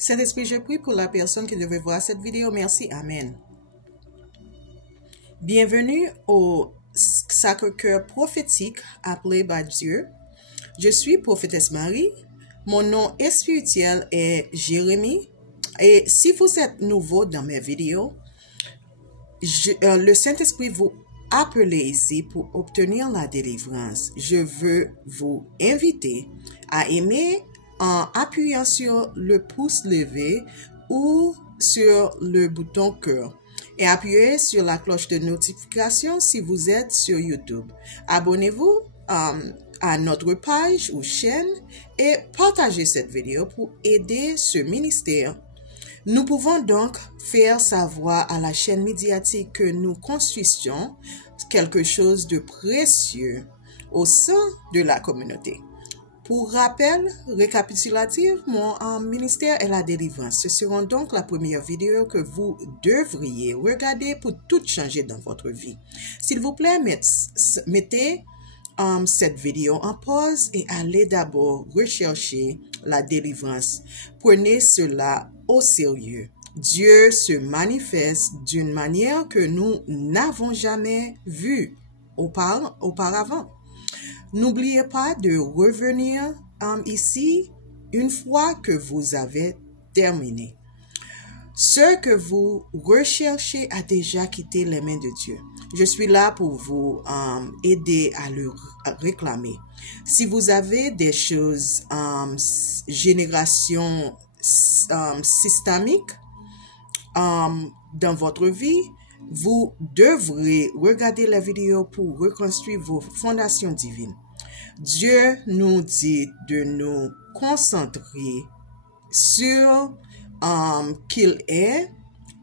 Saint-Esprit, je prie pour la personne qui devait voir cette vidéo. Merci. Amen. Bienvenue au Sacré-Cœur prophétique appelé par Dieu. Je suis prophétesse Marie. Mon nom spirituel est Jérémie. Et si vous êtes nouveau dans mes vidéos, le Saint-Esprit vous appelle ici pour obtenir la délivrance. Je veux vous inviter à aimer en appuyant sur le pouce levé ou sur le bouton cœur et appuyez sur la cloche de notification si vous êtes sur YouTube. Abonnez-vous à notre page ou chaîne et partagez cette vidéo pour aider ce ministère. Nous pouvons donc faire savoir à la chaîne médiatique que nous construisons quelque chose de précieux au sein de la communauté. Pour rappel récapitulatif, mon ministère est la délivrance. Ce sera donc la première vidéo que vous devriez regarder pour tout changer dans votre vie. S'il vous plaît, mettez cette vidéo en pause et allez d'abord rechercher la délivrance. Prenez cela au sérieux. Dieu se manifeste d'une manière que nous n'avons jamais vue auparavant. N'oubliez pas de revenir ici une fois que vous avez terminé. Ce que vous recherchez a déjà quitté les mains de Dieu. Je suis là pour vous aider à le réclamer. Si vous avez des choses génération systémique dans votre vie, vous devrez regarder la vidéo pour reconstruire vos fondations divines. Dieu nous dit de nous concentrer sur qu'il est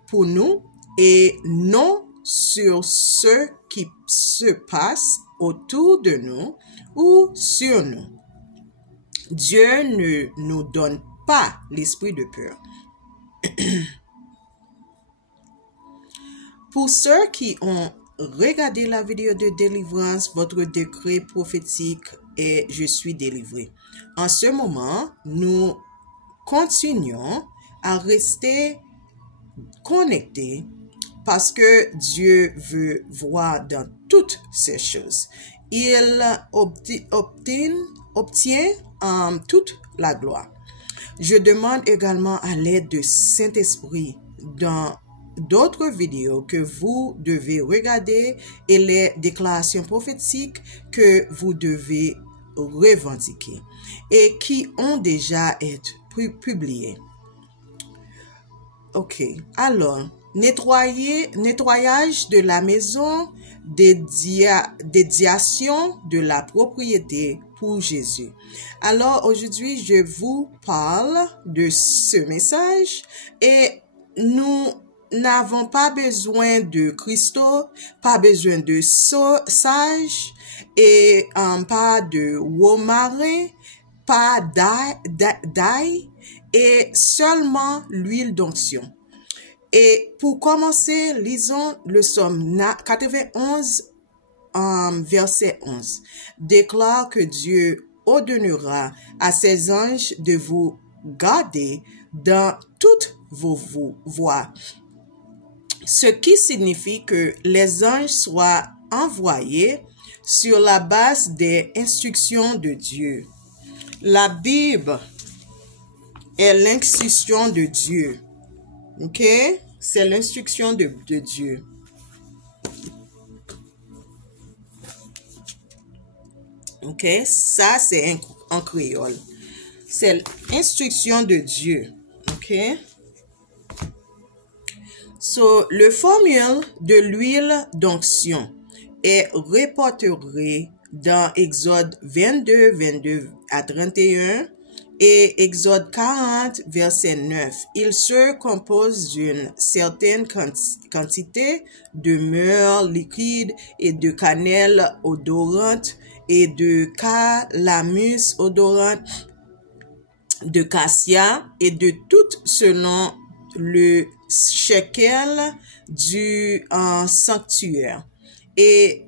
pour nous et non sur ce qui se passe autour de nous ou sur nous. Dieu ne nous donne pas l'esprit de peur. Pour ceux qui ont regardé la vidéo de délivrance, votre décret prophétique est « Je suis délivré ». En ce moment, nous continuons à rester connectés parce que Dieu veut voir dans toutes ces choses. Il obtient toute la gloire. Je demande également à l'aide du Saint-Esprit dans d'autres vidéos que vous devez regarder et les déclarations prophétiques que vous devez revendiquer et qui ont déjà été publiées. Ok, alors, nettoyage de la maison, dédiation de la propriété pour Jésus. Alors, aujourd'hui, je vous parle de ce message et nous n'avons pas besoin de cristaux, pas besoin de sage et pas de romarin, pas d'ail et seulement l'huile d'onction. Et pour commencer, lisons le psaume 91, verset 11. Déclare que Dieu ordonnera à ses anges de vous garder dans toutes vos voies. Ce qui signifie que les anges soient envoyés sur la base des instructions de Dieu. La Bible est l'instruction de Dieu. Ok? C'est l'instruction de Dieu. Ok? Ça, c'est en créole. C'est l'instruction de Dieu. Ok? So, le formule de l'huile d'onction est répertorié dans Exode 22 à 31 et Exode 40, verset 9. Il se compose d'une certaine quantité de myrrhe liquide et de cannelle odorante et de calamus odorante, de cassia et de tout selon le shekel du sanctuaire et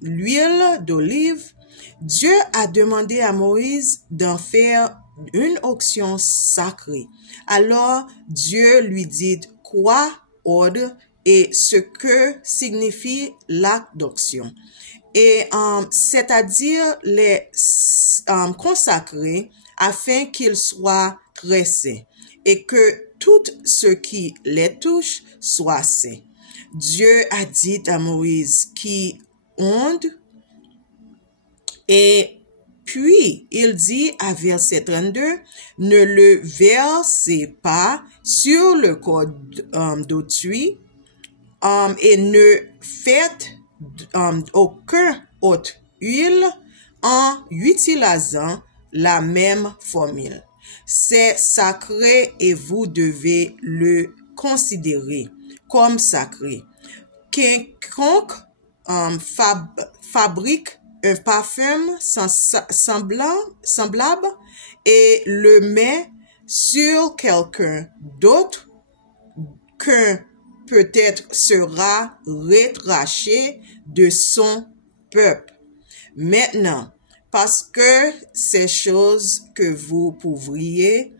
l'huile d'olive. Dieu a demandé à Moïse d'en faire une onction sacrée. Alors Dieu lui dit quoi ordre et ce que signifie l'acte d'onction. Et c'est-à-dire les consacrer afin qu'ils soient très saints et que tout ce qui les touche soit saint. Dieu a dit à Moïse qui onde et puis il dit à verset 32, ne le versez pas sur le corps d'autrui et ne faites aucun autre huile en utilisant la même formule. C'est sacré et vous devez le considérer comme sacré. Quiconque fabrique un parfum semblable et le met sur quelqu'un d'autre qu'un peut-être sera retranché de son peuple. Maintenant, parce que ces choses que vous pouviez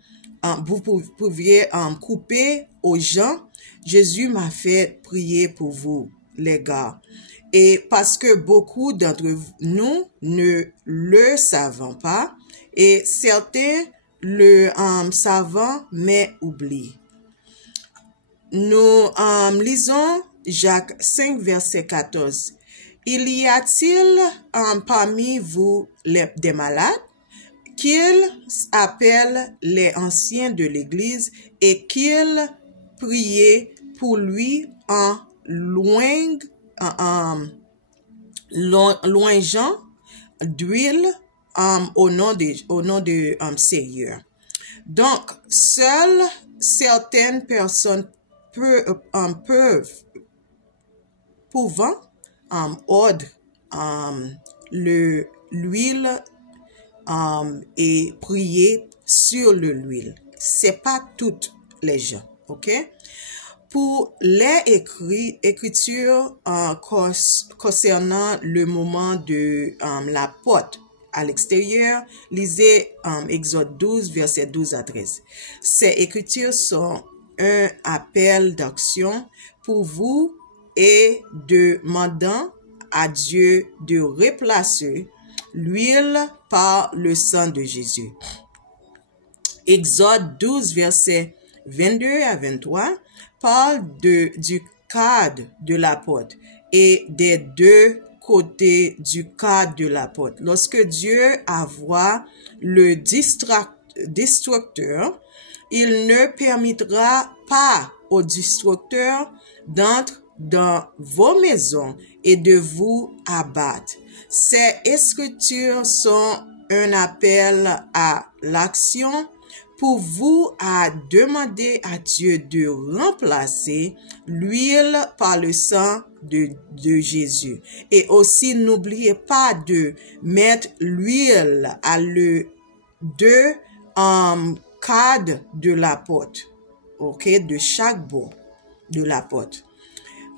couper aux gens, Jésus m'a fait prier pour vous, les gars. Et parce que beaucoup d'entre nous ne le savons pas, et certains le savent mais oublient. Nous lisons Jacques 5, verset 14. Il y a-t-il parmi vous des malades qu'ils appellent les anciens de l'Église et qu'ils prient pour lui en loingeant d'huile au nom de Seigneur. Donc, seules certaines personnes pouvant ordre l'huile et prier sur l'huile. C'est pas toutes les gens, ok? Pour les écritures concernant le moment de la porte à l'extérieur, lisez Exode 12, verset 12 à 13. Ces écritures sont un appel d'action pour vous et demandant à Dieu de remplacer l'huile par le sang de Jésus. Exode 12, verset 22 à 23 parle du cadre de la porte et des deux côtés du cadre de la porte. Lorsque Dieu envoie le destructeur, il ne permettra pas au destructeur d'entrer dans vos maisons et de vous abattre. Ces écritures sont un appel à l'action pour vous à demander à Dieu de remplacer l'huile par le sang de Jésus. Et aussi, n'oubliez pas de mettre l'huile à le deux cadres de la porte, ok, de chaque bord de la porte.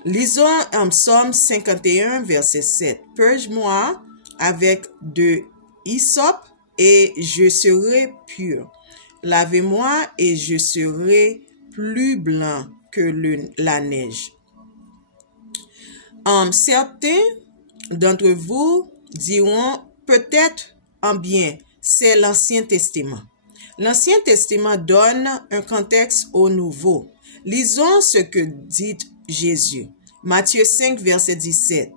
Lisons Psaume 51, verset 7. Purge-moi avec de hysope et je serai pur. Lavez-moi et je serai plus blanc que la neige. Certains d'entre vous diront peut-être en bien, c'est l'Ancien Testament. L'Ancien Testament donne un contexte au Nouveau. Lisons ce que dit Jésus. Matthieu 5, verset 17.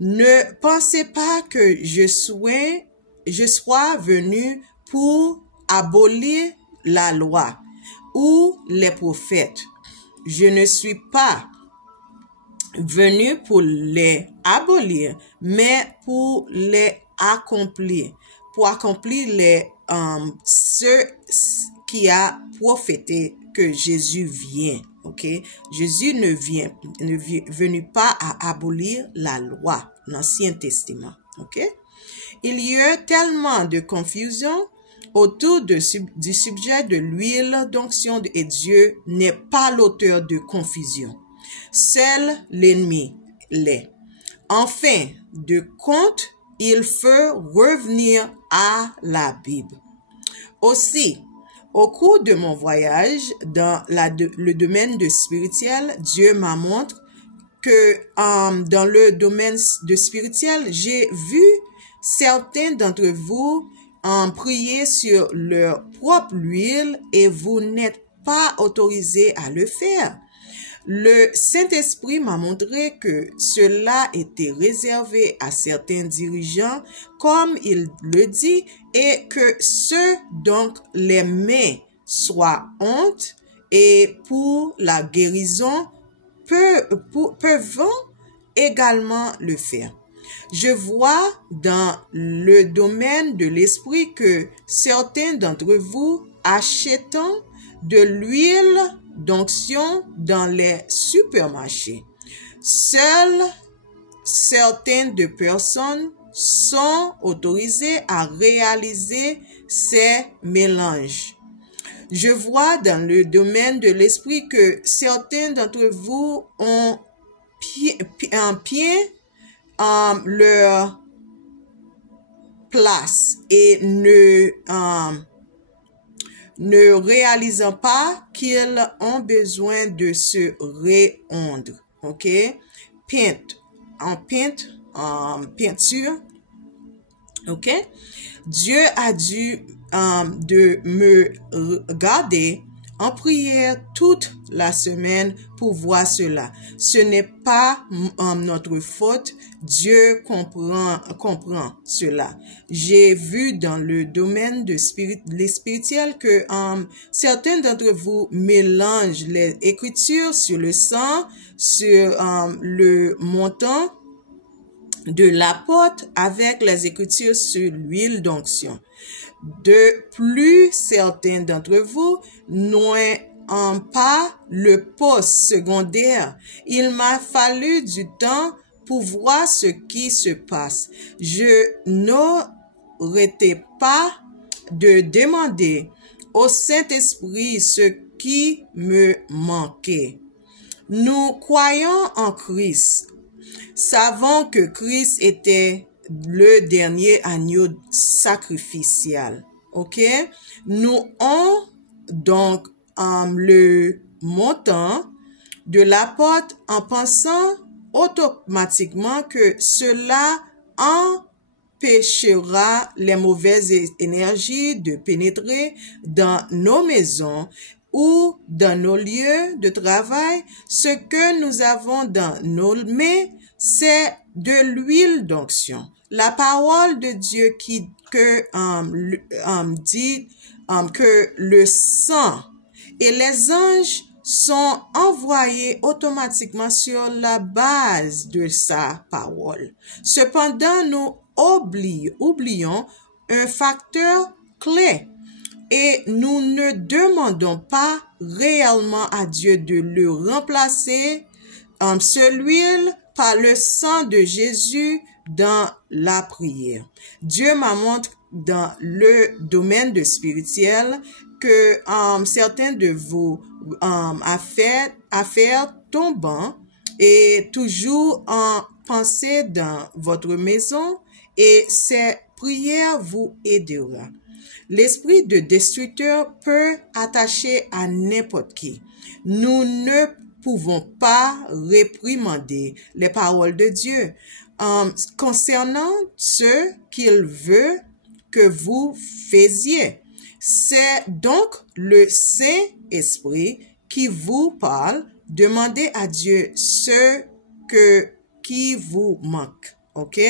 Ne pensez pas que je sois venu pour abolir la loi ou les prophètes. Je ne suis pas venu pour les abolir, mais pour les accomplir. Pour accomplir ce qui a prophété que Jésus vient. Ok? Jésus ne venu pas à abolir la loi, l'Ancien Testament. Ok? Il y a tellement de confusion autour du sujet de l'huile d'onction et Dieu n'est pas l'auteur de confusion. Seul l'ennemi l'est. En fin de compte, il faut revenir à la Bible. Aussi, au cours de mon voyage dans le domaine de spirituel, Dieu m'a montré que dans le domaine de spirituel, j'ai vu certains d'entre vous prier sur leur propre huile et vous n'êtes pas autorisés à le faire. Le Saint-Esprit m'a montré que cela était réservé à certains dirigeants, comme il le dit, et que ceux donc les mains soient honte et pour la guérison peuvent également le faire. Je vois dans le domaine de l'esprit que certains d'entre vous achètent de l'huile d'onction dans les supermarchés. Seules certaines de personnes sont autorisées à réaliser ces mélanges. Je vois dans le domaine de l'esprit que certains d'entre vous ont leur place et ne réalisant pas qu'ils ont besoin de se réondre. OK? Peinture. OK? Dieu a dû de me garder en prière toute la semaine pour voir cela. Ce n'est pas notre faute. Dieu comprend cela. J'ai vu dans le domaine de les spirituels que certains d'entre vous mélangent les écritures sur le sang, sur le montant de l'apôtre avec les écritures sur l'huile d'onction. De plus, certains d'entre vous n'ont pas le poste secondaire. Il m'a fallu du temps pour voir ce qui se passe. Je n'arrêtais pas de demander au Saint-Esprit ce qui me manquait. Nous croyons en Christ. Savons que Christ était le dernier agneau sacrificiel. OK? Nous avons donc le montant de l'apôtre en pensant automatiquement que cela empêchera les mauvaises énergies de pénétrer dans nos maisons ou dans nos lieux de travail. Ce que nous avons dans nos mains, c'est de l'huile d'onction. La parole de Dieu dit que le sang et les anges sont envoyés automatiquement sur la base de sa parole. Cependant, nous oublions un facteur clé et nous ne demandons pas réellement à Dieu de le remplacer, celui par le sang de Jésus dans la prière. Dieu m'a montré dans le domaine de spirituel que certains de vos affaires tombant et toujours en pensée dans votre maison et ces prières vous aideront. L'esprit de destructeur peut attacher à n'importe qui. Nous ne pouvons pas réprimander les paroles de Dieu concernant ce qu'il veut que vous faisiez. C'est donc le Saint-Esprit qui vous parle. Demandez à Dieu ce qui vous manque. OK?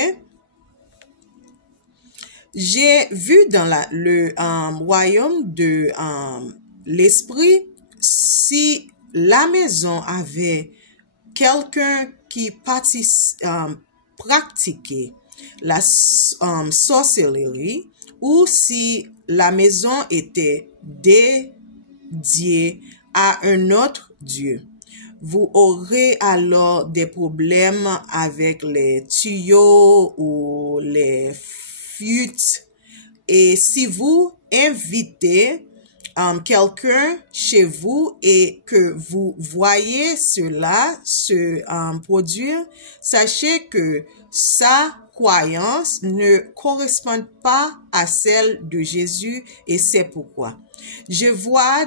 J'ai vu dans le royaume de l'esprit, si la maison avait quelqu'un qui pratiquait la sorcellerie, ou si la maison était dédiée à un autre Dieu, vous aurez alors des problèmes avec les tuyaux ou les fuites. Et si vous invitez quelqu'un chez vous et que vous voyez cela se produire, sachez que ça croyances ne correspondent pas à celles de Jésus et c'est pourquoi. Je vois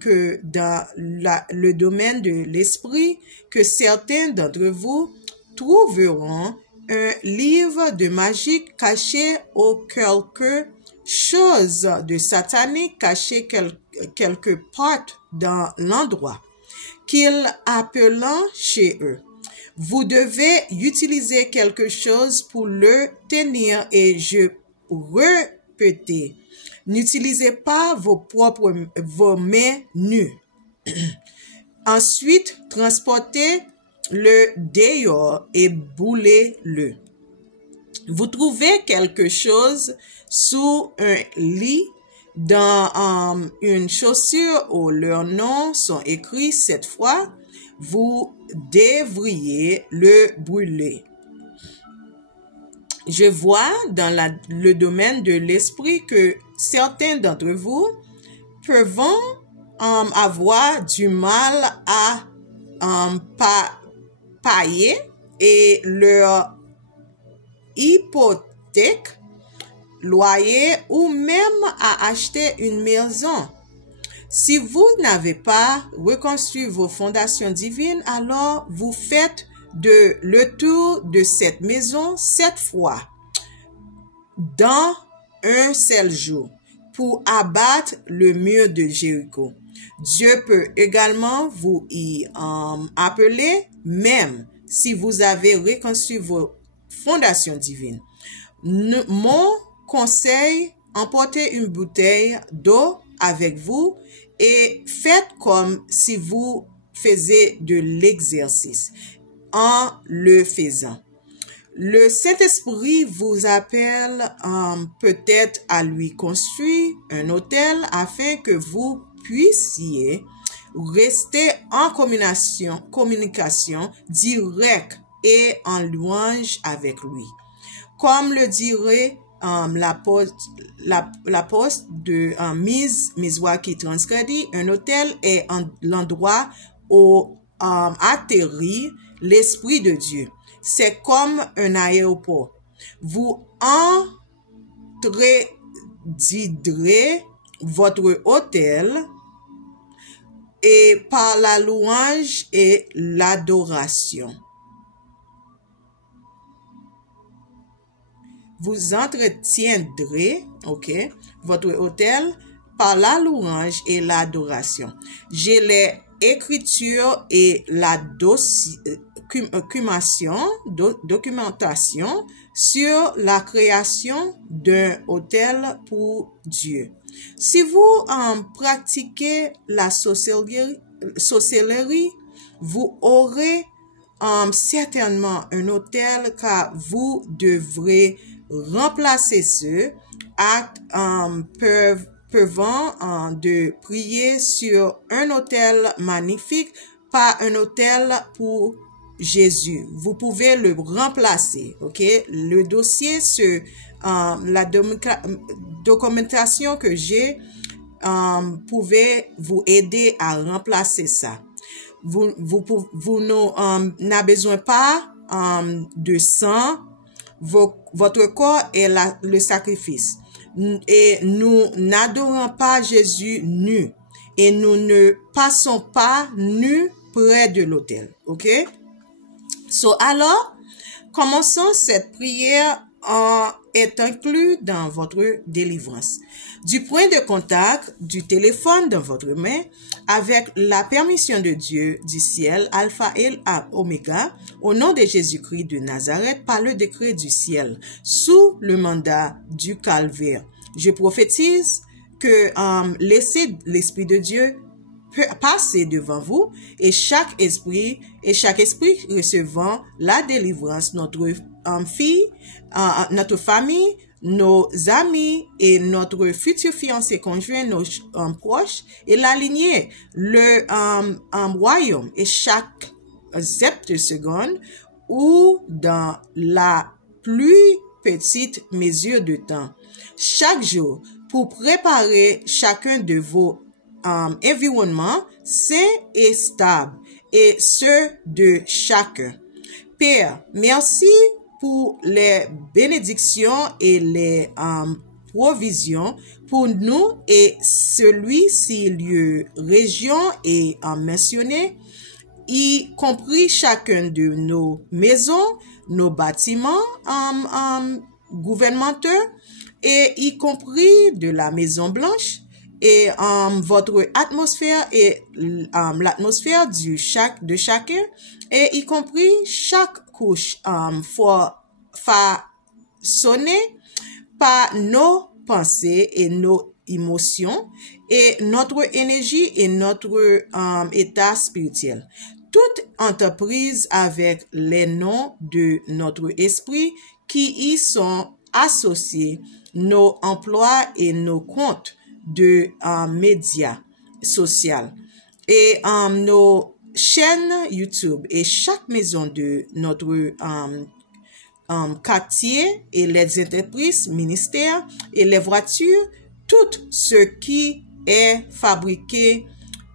que dans le domaine de l'esprit, que certains d'entre vous trouveront un livre de magie caché ou quelque chose de satanique caché quelque part dans l'endroit qu'ils appellent chez eux. Vous devez utiliser quelque chose pour le tenir et je répète, n'utilisez pas vos mains nues. Ensuite, transportez-le dehors et boulez-le. Vous trouvez quelque chose sous un lit, dans une chaussure où leurs noms sont écrits cette fois, vous devriez le brûler. Je vois dans le domaine de l'esprit que certains d'entre vous peuvent avoir du mal à payer et leur hypothèque, loyer ou même à acheter une maison. Si vous n'avez pas reconstruit vos fondations divines, alors vous faites le tour de cette maison 7 fois dans un seul jour pour abattre le mur de Jéricho. Dieu peut également vous y appeler, même si vous avez reconstruit vos fondations divines. Mon conseil, emportez une bouteille d'eau avec vous et faites comme si vous faisiez de l'exercice en le faisant. Le Saint-Esprit vous appelle peut-être à lui construire un hôtel afin que vous puissiez rester en communication directe et en louange avec lui. Comme le dirait l'apôtre de Mizwaki transcrit, un hôtel est l'endroit où atterrit l'Esprit de Dieu. C'est comme un aéroport. Vous entrerez votre hôtel et par la louange et l'adoration. Vous entretiendrez, votre hôtel par la louange et l'adoration. J'ai les écritures et la documentation sur la création d'un hôtel pour Dieu. Si vous pratiquez la sorcellerie, vous aurez certainement un hôtel car vous devrez remplacer ceux actes peuvent de prier sur un hôtel magnifique par un hôtel pour Jésus. Vous pouvez le remplacer, Le dossier sur la documentation que j'ai pouvait vous aider à remplacer ça. Vous n'avez besoin pas de sang. Votre corps est le sacrifice. Et nous n'adorons pas Jésus nu. Et nous ne passons pas nus près de l'autel. Alors, commençons cette prière est inclus dans votre délivrance. Du point de contact du téléphone dans votre main, avec la permission de Dieu du ciel, Alpha et Oméga, au nom de Jésus-Christ de Nazareth, par le décret du ciel, sous le mandat du calvaire. Je prophétise que laissez l'Esprit de Dieu passer devant vous et chaque esprit recevant la délivrance, notre fille, notre famille, nos amis et notre futur fiancé conjoint, nos proches et la lignée, le royaume et chaque seconde ou dans la plus petite mesure de temps. Chaque jour, pour préparer chacun de vos environnements sains et stables et ceux de chacun. Père, merci pour les bénédictions et les provisions pour nous et celui-ci lieu, région est mentionné, y compris chacun de nos maisons, nos bâtiments gouvernementaux et y compris de la Maison Blanche et votre atmosphère et l'atmosphère de chacun et y compris chaque couche façonnée par nos pensées et nos émotions et notre énergie et notre état spirituel. Toute entreprise avec les noms de notre esprit qui y sont associés, nos emplois et nos comptes de médias sociaux et nos chaînes YouTube et chaque maison de notre quartier et les entreprises, ministères et les voitures, tout ce qui est fabriqué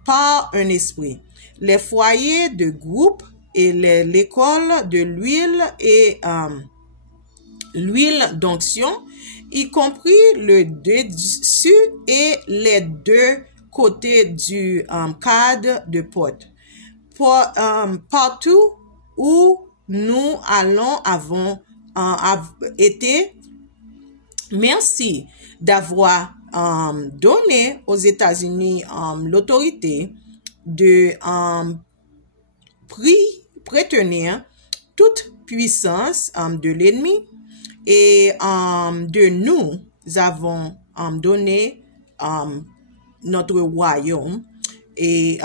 par un esprit. Les foyers de groupe et l'école de l'huile et l'huile d'onction, y compris le dessus et les deux côtés du cadre de porte. Partout où nous allons avons été. Merci d'avoir donné aux États-Unis l'autorité de prétenir toute puissance de l'ennemi et de nous avons donné notre royaume et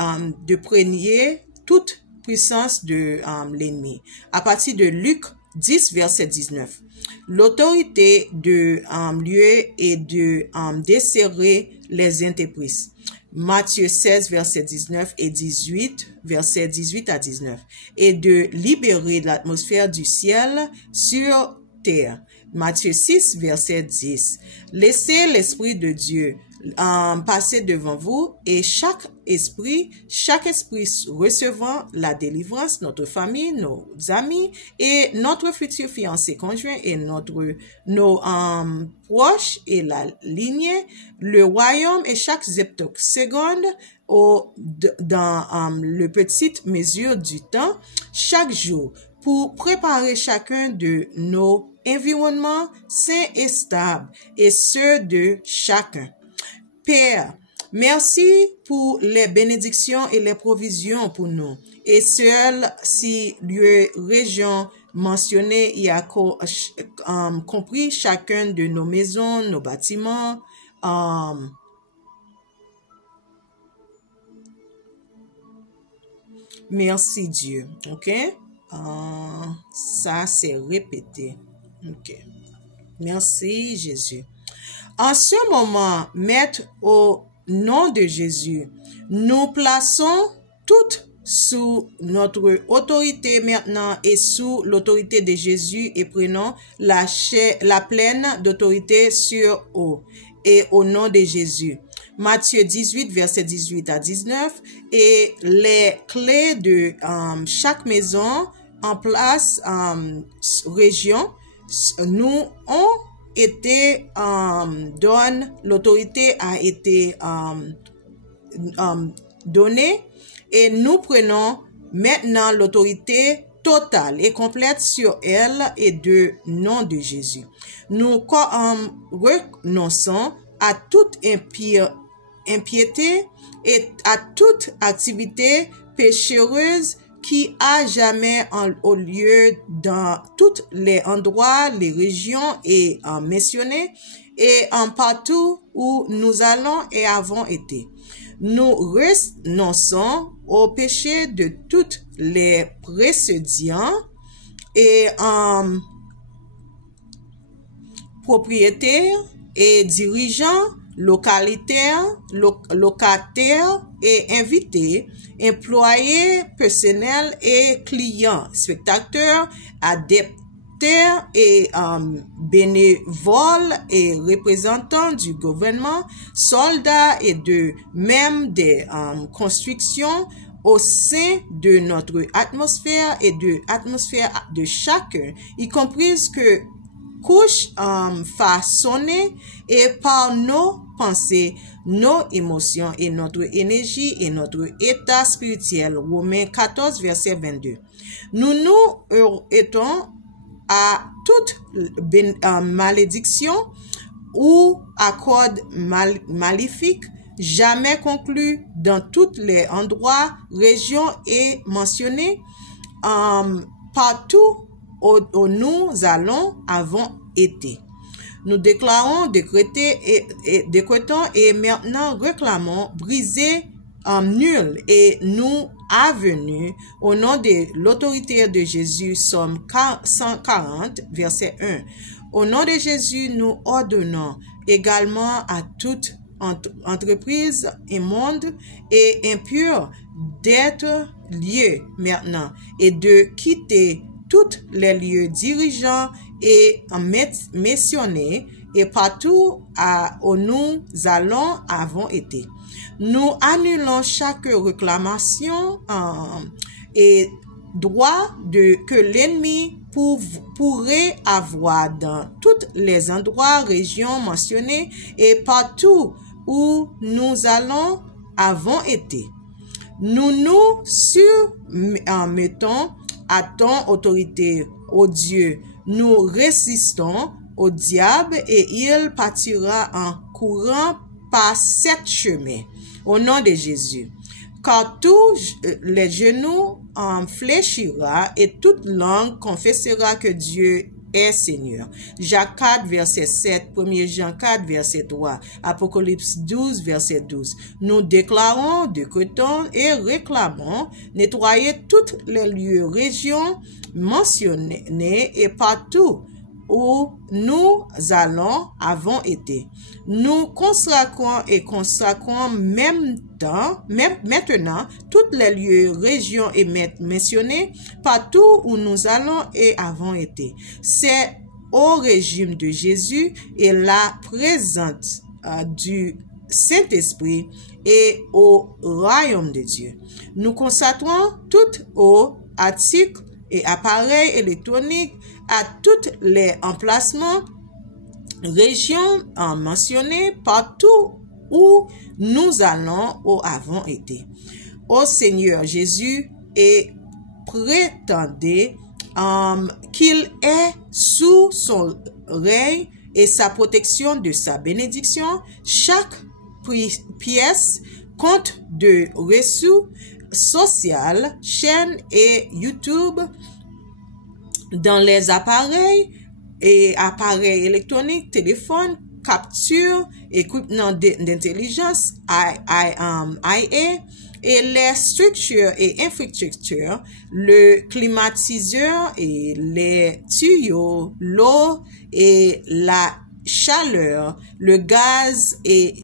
de prégner toute puissance de l'ennemi. À partir de Luc 10, verset 19. L'autorité de lieu et de desserrer les entreprises. Matthieu 16, verset 19 et 18, verset 18 à 19. Et de libérer l'atmosphère du ciel sur terre. Matthieu 6, verset 10. Laissez l'Esprit de Dieu passer devant vous et chaque esprit recevant la délivrance, notre famille, nos amis et notre futur fiancé conjoint et nos proches et la lignée, le royaume et chaque seconde dans le petite mesure du temps, chaque jour, pour préparer chacun de nos environnements sains et stables et ceux de chacun. Père, merci pour les bénédictions et les provisions pour nous. Et seul si lieu, région mentionné y a compris chacun de nos maisons, nos bâtiments, merci Dieu. OK? Ça c'est répété. OK. Merci Jésus. En ce moment, Maître, au nom de Jésus, nous plaçons toutes sous notre autorité maintenant et sous l'autorité de Jésus et prenons la pleine d'autorité sur eux et au nom de Jésus. Matthieu 18, verset 18 à 19 et les clés de chaque maison en place, région, nous ont été l'autorité a été donnée et nous prenons maintenant l'autorité totale et complète sur elle et de nom de Jésus. Nous renonçons à toute impiété et à toute activité péchereuse qui a jamais au lieu dans tous les endroits, les régions et mentionnés et en partout où nous allons et avons été. Nous renonçons au péché de toutes les précédents et propriétaires et dirigeants locataires et invités, employés personnels et clients, spectateurs, adeptes et bénévoles et représentants du gouvernement, soldats et de même des constructions au sein de notre atmosphère et de l'atmosphère de chacun, y compris que couche façonnée et par nos pensées, nos émotions et notre énergie et notre état spirituel. Romains 14, verset 22. Nous étons à toute malédiction ou accord maléfique jamais conclu dans tous les endroits, régions et mentionnés partout où nous allons avons été. Nous déclarons, décrétons et maintenant réclamons briser nul et nous avenu au nom de l'autorité de Jésus. Somme 140, verset 1. Au nom de Jésus, nous ordonnons également à toute entreprise immonde et impure d'être liée maintenant et de quitter tous les lieux dirigeants et mentionnés et partout où nous allons avons été. Nous annulons chaque réclamation et droit que l'ennemi pourrait avoir dans tous les endroits, régions mentionnées et partout où nous allons avons été. Nous nous soumettons à ton autorité, ô Dieu. Nous résistons au diable et il partira en courant par cet chemin. Au nom de Jésus. Car tous les genoux fléchira et toute langue confessera que Dieu est Seigneur. Jacques 4, verset 7, 1 Jean 4, verset 3, Apocalypse 12, verset 12. Nous déclarons, décrétons et réclamons nettoyer tous les lieux, régions mentionnées et partout où nous allons avons été. Nous consacrons et consacrons maintenant tous les lieux, régions et mentionnés partout où nous allons et avons été. C'est au régime de Jésus et la présence du Saint-Esprit et au royaume de Dieu. Nous consacrons tout aux articles et appareils électroniques à tous les emplacements, régions mentionnées partout où nous allons ou avons été. Ô Seigneur Jésus, et prétendez qu'il est sous son règne et sa protection de sa bénédiction, chaque pièce compte de ressources sociales, chaînes et YouTube dans les appareils électroniques, téléphones, captures, équipements d'intelligence, IA, et les structures et infrastructures, le climatiseur et les tuyaux, l'eau et la chaleur, le gaz et